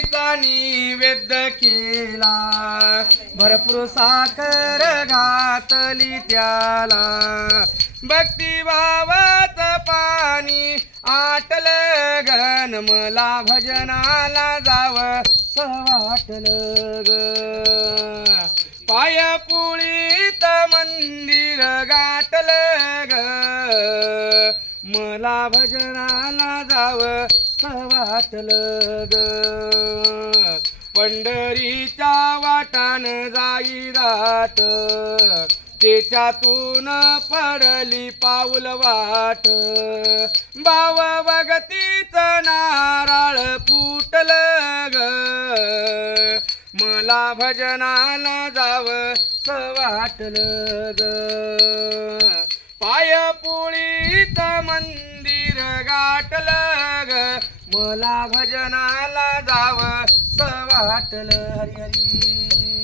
नैवेद्य केला. भरपूर साखर घातली त्याला. भक्ती भावात पाणी आटल गन मला भजनाला जाव वाटल ग. पायपुळीत मंदिर गाठल ग. मला भजनाला जाव वाटल ग. पंढरीच्या वाटान जाई रात त्याच्यातून पडली पाऊल वाट. बाव भगतीच नाराळ फुटल ग. मला भजनाला जाव वाटल ग. पाय पोळीत मंदिर गाठलं मला भजनाला जाव वाटल हरी हरी